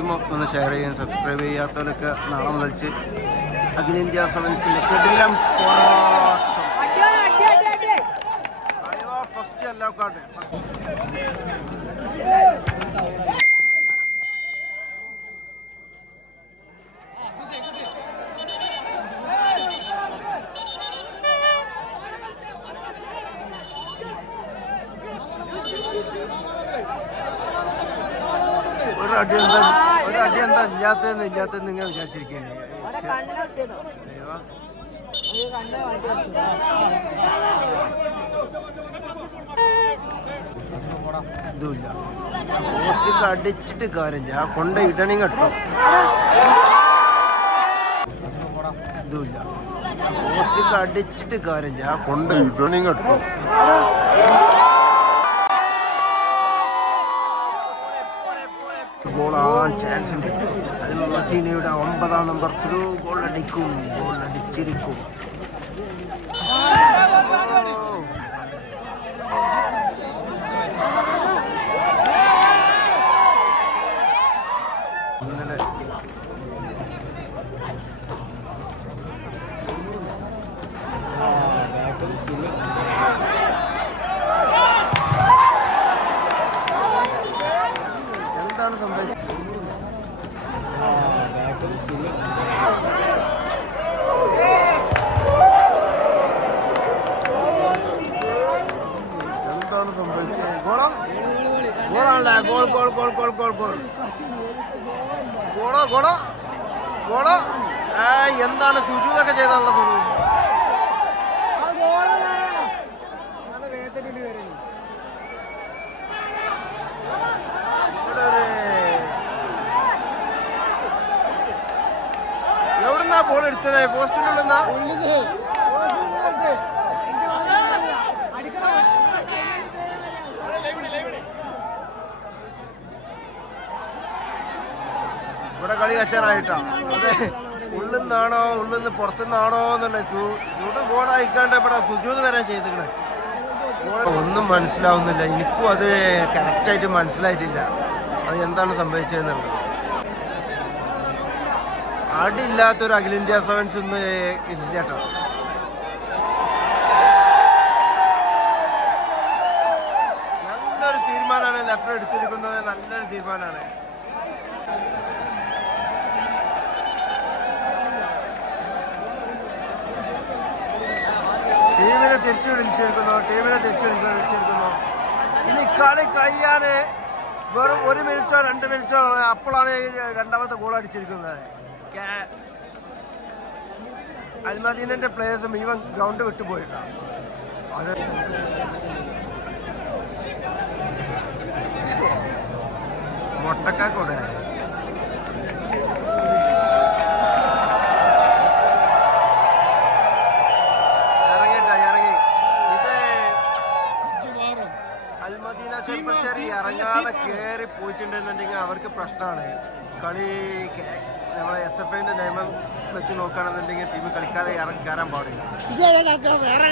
Maximum ഒന്ന് share ചെയ്യാൻ subscribe ചെയ്യാത്തവരൊക്കെ നാളെ മുതൽച്ച് അഖിലേന്ത്യാ സെവൻസിലെ കെടിലം പോരാട്ടം. ഫസ്റ്റ് അല്ല ഫസ്റ്റ് ഒരു അടി എന്താ ഒരു അടി എന്താ ഇല്ലാത്തതെന്ന് ഇല്ലാത്തതെന്ന് നിങ്ങൾ വിചാരിച്ചിരിക്കുകയാണ് ഇതുമില്ല. പോസ്റ്റിക്ക് അടിച്ചിട്ട് കാര്യമില്ല. കൊണ്ട ഇടണി കേട്ടോ. ഇതുമില്ല. പോസ്റ്റിക്ക് അടിച്ചിട്ട് കാര്യമില്ല. കൊണ്ട ഇടണി കേട്ടോ. ആവാൻ ചാൻസ് ഉണ്ട് മദീനയുടെ ഒമ്പതാം നമ്പർ സ്ലോ ഗോൾ അടിക്കും ഗോൾ അടിച്ചിരിക്കും ഓ. ഇന്നലെ എന്താണ് സംഭവിച്ചത് എന്താണ് സംഭവിച്ചത്? ഗോളോ? ഗോളാണല്ലേ? Goal goal goal goal goal goal. ഗോളോ ഗോളോ? ഗോളോ? എന്താണ്? സുജൂതൊക്കെ ചെയ്താണല്ലോ സുജു എവിടുന്നാ ബോൾ എടുത്തത്? പോസ്റ്റിന്റെ ഉള്ളിന്നാ ഇവിടെ കളി കച്ചറായിട്ടാ. അതെ. ഉള്ളിൽ നിന്നാണോ ഉള്ളിൽ നിന്ന് പുറത്തുനിന്നാണോ എന്നുള്ള സൂട്ട് ഗോൾ അയക്കാണ്ട് ഇവിടെ സുജൂത് വരാൻ ചെയ്തിക്കണേ ഒന്നും മനസ്സിലാവുന്നില്ല. എനിക്കും അത് കറക്റ്റായിട്ട് മനസ്സിലായിട്ടില്ല. അത് എന്താണ് സംഭവിച്ചതെന്നുള്ളത്. അടിയില്ലാത്തൊരു അഖിലേന്ത്യാ സെവൻസ് ഇന്ന് ഇല്ല കേട്ടോ. നല്ലൊരു തീരുമാനമാണ് ലെഫ്റ്റ് എടുത്തിരിക്കുന്നത്. നല്ലൊരു തീരുമാനമാണ്. ടീമിനെ തിരിച്ചു വിളിച്ചിരിക്കുന്നു. ടീമിനെ തിരിച്ചു വിളിച്ചിരിക്കുന്നു. ഇനി കളി കഴിയാതെ വെറും ഒരു മിനിറ്റോ രണ്ട് മിനിറ്റോ അപ്പോഴാണ് രണ്ടാമത്തെ ഗോൾ അടിച്ചിരിക്കുന്നത്. അൽമദീനന്റെ പ്ലേയേഴ്സും ഈവൻ ഗ്രൗണ്ട് വിട്ടുപോയിട്ടാണ് അത് മുട്ടക്കാക്കൂടെ. ഇറങ്ങാതെ കയറി പോയിട്ടുണ്ടെന്നുണ്ടെങ്കിൽ അവർക്ക് പ്രശ്നമാണ്. കളി നമ്മളെ എസ് എഫ് ഐന്റെ നിയമം വെച്ച് നോക്കുകയാണെന്നുണ്ടെങ്കിൽ ടീം കളിക്കാതെ കയറാൻ പാടില്ല. വേറെ